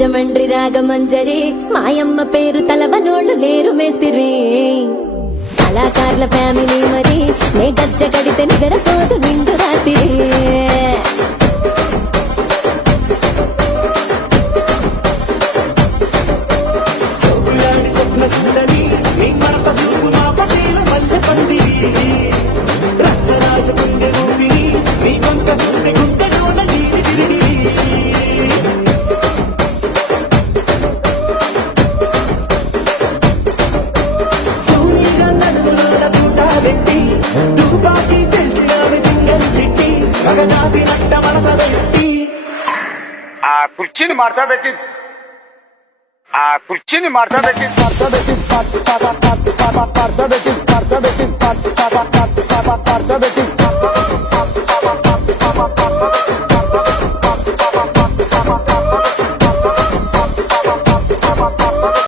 రాజమండ్రి రాగమంజరి మాయమ్మ పేరు తలవనోళ్ళు లేరు మేస్తిరి కళాకారుల ఫ్యామిలీ మరి నే గజ్జ కడితే నిద్రపోదు నిండు రాత్రి ఆ కుర్చీని మార్చబెట్టి మార్చబెట్టి